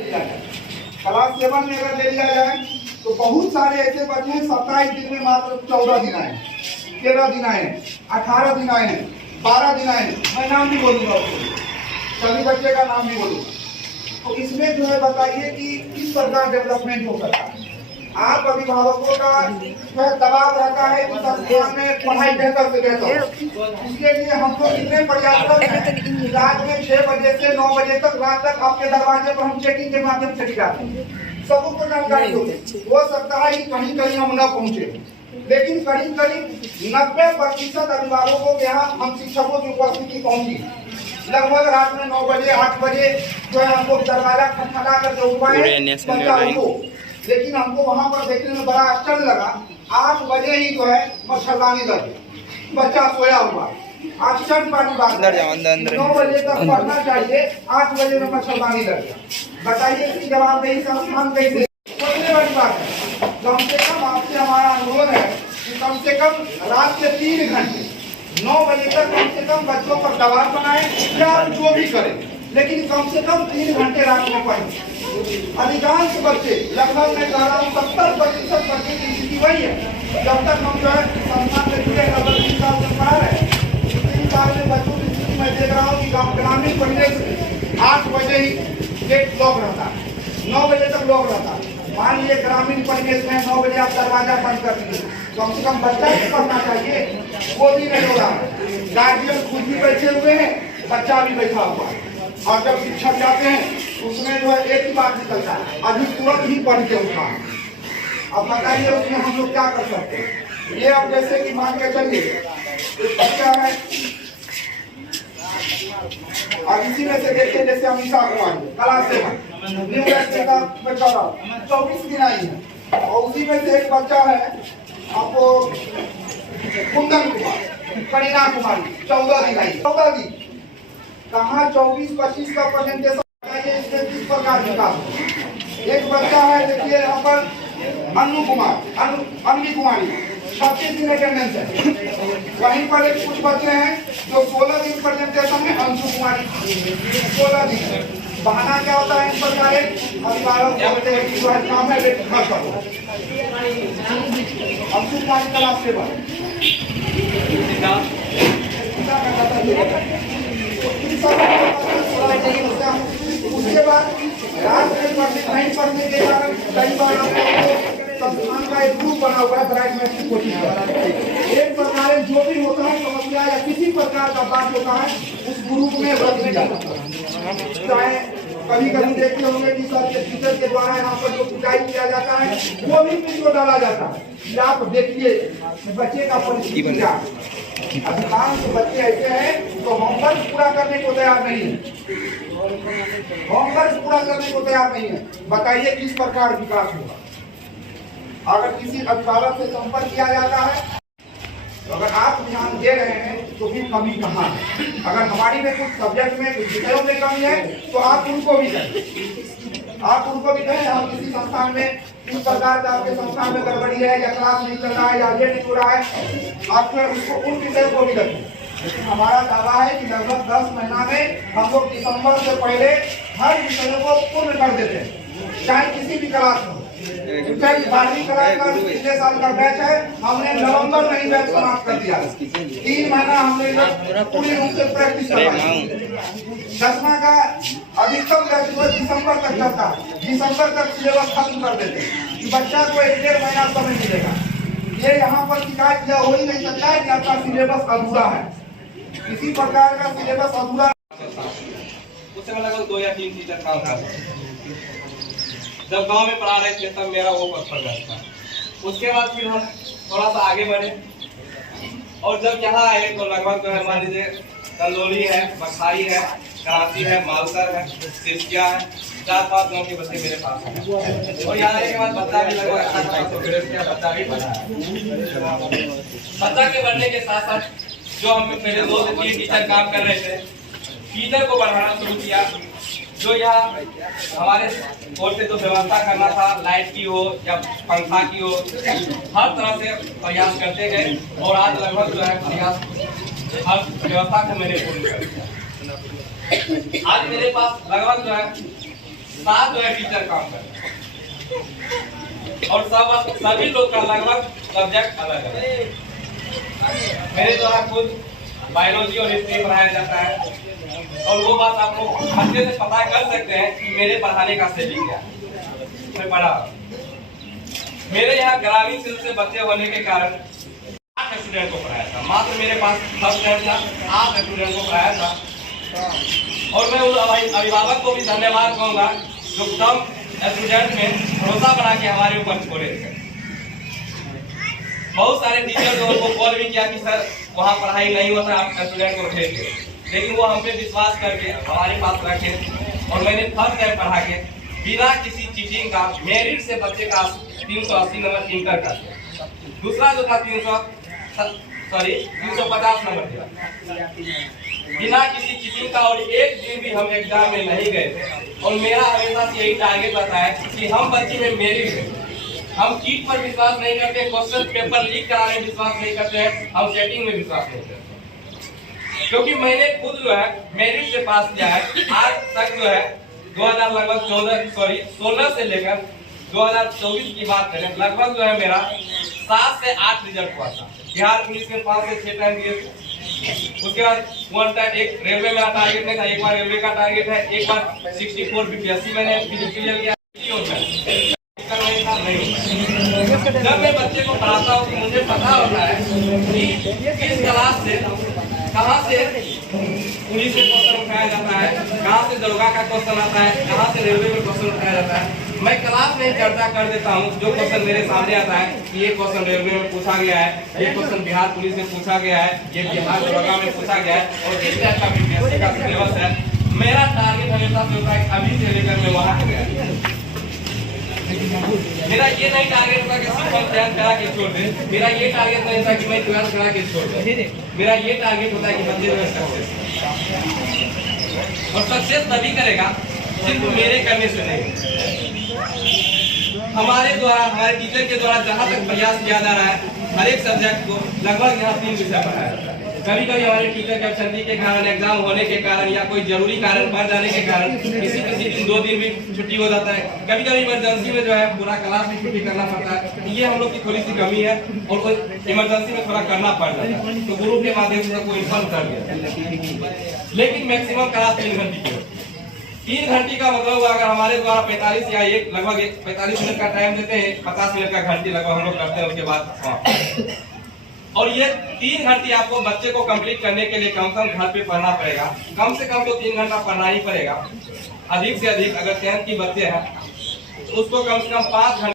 Class 7 में अगर ले लिया जाए तो बहुत सारे ऐसे बच्चे हैं 27 दिन में मात्र 14 दिन आए, 13 दिन आए, 18 दिन आए हैं, 12 दिन आए। मैं नाम नहीं बोलूंगा, सभी बच्चे का नाम नहीं बोलूंगा। तो इसमें जो है बताइए कि किस प्रकार डेवलपमेंट हो सकता है। आप अभिभावकों का जो है दबाव रहता है कि संस्थान में पढ़ाई बेहतर से बेहतर, इसके लिए हम लोग इतने प्रयासरत हैं। रात में 6 बजे से 9 बजे तक रात तक आपके दरवाजे पर हम चेकिंग के माध्यम से टिकाते हैं। सबको जानकारी हो सकता है कि कहीं कहीं हम न पहुँचे, लेकिन करीब करीब 90% अभिभावकों के यहाँ हम शिक्षकों की उपस्थिति पहुँची। लगभग रात में 9 बजे 8 बजे जो है हमको दरवाजा खटखटा करके उठवाए, लेकिन हमको वहाँ पर देखने में बड़ा आश्चर्य लगा। 8 बजे ही जो है मच्छरदानी लगी, बच्चा सोया हुआ। आश्चर्य वाली बात, 9 बजे तक पढ़ना चाहिए, 8 बजे में मच्छरदानी लग गया। बताइए इसकी जवाबदेही संस्थान कैसे? सोचने वाली बात है। कम से कम आपसे हमारा अनुरोध है कि कम से कम रात के 3 घंटे 9 बजे तक कम से कम बच्चों पर दबाव बनाए या जो भी करें, लेकिन कम से कम 3 घंटे रात में पढ़ें। अधिकांश बच्चे, लगभग मैं कह रहा हूँ 70% बच्चे की स्थिति वही है। जब तक हम जो है संस्थान में जुड़े 3 साल से पढ़ा रहे हैं, 3 साल में बच्चों की स्थिति मैं देख रहा हूँ कि ग्रामीण परिवेश में 8 बजे ही गेट लॉक रहता है, 9 बजे तक लॉक रहता है। मान लीजिए ग्रामीण परिवेश में 9 बजे आप दरवाजा बंद कर दीजिए, कम से कम बच्चा भी पढ़ना चाहिए, वो भी नहीं हो रहा है। गार्जियन खुद भी बैठे हुए हैं, बच्चा भी बैठा हुआ है, और जब शिक्षक जाते हैं उसमें जो है एक ही बात निकलता है, अभी तुरंत ही पढ़ के उठा। अब बताइए उसमें हम लोग क्या कर सकते हैं? ये अब जैसे कि मान के चलिए एक बच्चा है, और इसी में से देखिए जैसे अमीशा कुमारी क्लास 7 24 दिन आई है, और उसी में से एक बच्चा है आपको कुंदन कुमार, करीना कुमारी 14 दिन आई, 14 दिन। कहाँ 24-25 का प्रेजेंटेशन इसमें किस प्रकार विकास। एक बच्चा है देखिए यहाँ पर अन्नू कुमारी 36 दिन अटेंडेंस है। वहीं पर एक कुछ बच्चे हैं जो 16 दिन प्रेजेंटेशन में, अंशु कुमारी 16 दिन। बहाना क्या होता है इन प्रकार अभिभावक बोलते हैं कि जो है काम है लेकिन घर करो। अंशु कुमारी क्लास 7 उसके बाद रात में नहीं पढ़ने के कारण कई बार संस्थान का एक ग्रुप बना हुआ है ब्राइटनेस की कोशिश कर। एक प्रकार जो भी होता है समस्या या किसी प्रकार का बात होता है उस ग्रुप में बदल जाता है। चाहे कभी कभी देखते होंगे कि सर के टीचर के द्वारा यहाँ पर जो पिटाई किया जाता है वो भी वीडियो डाला जाता है। आप देखिए बच्चे का परिस्थिति क्या। अधिकांश बच्चे ऐसे हैं तो होमवर्क पूरा करने को तैयार नहीं है, होमवर्क पूरा करने को तैयार नहीं है। बताइए किस प्रकार विकास होगा। अगर किसी अभिभावक से संपर्क किया जाता है तो अगर आप ध्यान दे रहे हैं तो फिर कमी कहाँ है। अगर हमारी में कुछ सब्जेक्ट में कुछ विषयों में कमी है तो आप उनको भी कहें, आप उनको भी कहें हम किसी संस्थान में इस प्रकार का आपके संस्थान में गड़बड़ी है या क्लास नहीं चल रहा है या ये नहीं हो रहा है, आप जो उसको उन विषयों को भी रखें। लेकिन हमारा दावा है कि लगभग 10 महीना में हम लोग दिसंबर से पहले हर विषयों को पूर्ण कर देते हैं, चाहे किसी भी क्लास में। 12वीं क्लास का पिछले साल का बैच है, हमने नवंबर में ही बैच समाप्त कर दिया। 3 महीना हमने पूरी रूप से प्रैक्टिस करवाई। 10वां का अधिकतम बैच दिसंबर तक चलता है, दिसंबर तक सिलेबस खत्म कर देते हैं। बच्चा को 1-1.5 महीना समय मिलेगा। ये यहाँ पर शिकायत यह हो ही नहीं सकता है कि आपका सिलेबस अधूरा है। किसी प्रकार का सिलेबस अधूरा उससे लगभग 2 या 3 टीचर काम कर रहे थे। जब गांव में पढ़ा रहे थे तब मेरा वो पद पर था। उसके बाद फिर हम थोड़ा सा आगे बढ़े और जब यहाँ आए तो लगभग जो है मान लीजिए कंदौली है, बखारी है, कराची है, मालसर है, सिरसिया है, 4-5 गाँव के बच्चे मेरे पास हैं। और यहाँ आने के बाद बच्चा भी लगभग बच्चा भी बढ़ा है। बच्चा के बढ़ने के साथ साथ जो हम पहले 2 से 3 टीचर काम कर रहे थे, टीचर को बढ़ाना शुरू किया। जो यहाँ हमारे ओर से जो व्यवस्था करना था, लाइट की हो या पंखा की हो, हर तरह से प्रयास करते गए और आज लगभग जो है प्रयास हर व्यवस्था को मैंने पूर्ण कर दिया। आज मेरे पास लगभग जो है साथ जो है टीचर काम करते हैं और सभी लोग का लगभग सब्जेक्ट अलग अलग। मेरे द्वारा खुद बायोलॉजी और हिस्ट्री पढ़ाया जाता है और वो बात आप लोग अच्छे से पता कर सकते हैं कि मेरे पढ़ाने का शैली क्या है। मैं पढ़ा मेरे यहाँ ग्रामीण क्षेत्र से बच्चे होने के कारण 8 स्टूडेंट को पढ़ाया था। मात्र मेरे पास फर्स्ट टाइम था, 8 स्टूडेंट को पढ़ाया था। और मैं उस अभिभावक को भी धन्यवाद कहूँगा जो कम स्टूडेंट में भरोसा बना के हमारे ऊपर छोड़े थे। बहुत सारे टीचर जो उनको कॉल भी किया कि सर वहाँ पढ़ाई नहीं होता, आप स्टूडेंट को भेज दे, लेकिन वो हम पे विश्वास करके हमारे पास रखे और मैंने फर्स्ट टाइम पढ़ा के बिना किसी चीटिंग का मेरिट से बच्चे का 380 नंबर इंटर कर दिया। दूसरा जो था 350 नंबर दिया बिना किसी चीटिंग का। और एक दिन भी हम एग्जाम में नहीं गए थे और मेरा हमेशा से यही टारगेट रहता है कि हम बच्चे में मेरिट दें। हम चीट पर विश्वास नहीं करते, क्वेश्चन पेपर लीक कराने में विश्वास नहीं करते हैं, हम सेटिंग में विश्वास नहीं करते। क्योंकि मैंने खुद जो है मेरिट से पास किया है। आज तक जो है 2016 से लेकर 2024 की बात करें, लगभग जो है मेरा 7 से 8 रिजल्ट हुआ था। बिहार पुलिस में 5 से 6 टाइम दिए थे। उसके बाद 1 टाइम एक रेलवे मेरा टारगेट नहीं था, एक बार रेलवे का टारगेट है, एक बार 64 बीपीएससी मैंने क्लियर किया। जब मैं बच्चे को पढ़ाता हूँ मुझे पता होता है कि किस क्लास से कहाँ से पुलिस से क्वेश्चन उठाया जाता है, कहाँ से दरोगा का क्वेश्चन आता है, कहाँ से रेलवे में क्वेश्चन उठाया जाता है। मैं क्लास में चर्चा कर देता हूँ जो क्वेश्चन मेरे सामने आता है कि ये क्वेश्चन रेलवे में पूछा गया है, ये क्वेश्चन बिहार पुलिस में पूछा गया है, ये बिहार दरोगा में पूछा गया है और इस टाइप का बीपीएससी का सिलेबस है। मेरा टारगेट हमेशा से होता है अभी से लेकर मैं वहाँ गया। मेरा ये नहीं टारगेट होता कि सिर्फ 10th करा के छोड़ दे, मेरा ये टारगेट नहीं था कि मैं 12th करा के छोड़ दे। मेरा ये टारगेट होता है कि बच्चे जो सक्सेस, और सक्सेस तभी करेगा सिर्फ मेरे करने से नहीं, हमारे द्वारा, हमारे टीचर के द्वारा जहाँ तक प्रयास किया जा रहा है हर एक सब्जेक्ट को लगभग यहाँ 3 विषय पढ़ाया जाता है। कभी कभी हमारे टीचर की एब्सेंटी के कारण, एग्जाम होने के कारण या कोई जरूरी कारण बढ़ जाने के कारण किसी दिन 2 दिन भी छुट्टी हो जाता है। कभी कभी इमरजेंसी में जो है पूरा क्लास भी छुट्टी करना पड़ता है। ये हम लोग की थोड़ी सी कमी है और कोई इमरजेंसी में थोड़ा करना पड़ जाता है तो ग्रुप के माध्यम से कोई इन्फॉर्म कर दिया। लेकिन मैक्सिमम क्लास 3 घंटे की होती है। 3 घंटे का मतलब हुआ अगर हमारे द्वारा 45 या लगभग 45 मिनट का टाइम देते हैं, 50 मिनट का घंटे लगभग हम लोग करते हैं। उसके बाद और ये 3 घंटे आपको बच्चे को कंप्लीट करने के लिए कम से कम घर पे पढ़ना पड़ेगा। कम से कम तो 3 घंटा पढ़ना ही पड़ेगा। अधिक से अधिक अगर 10th की बच्चे हैं तो उसको कम से कम 5 घंटे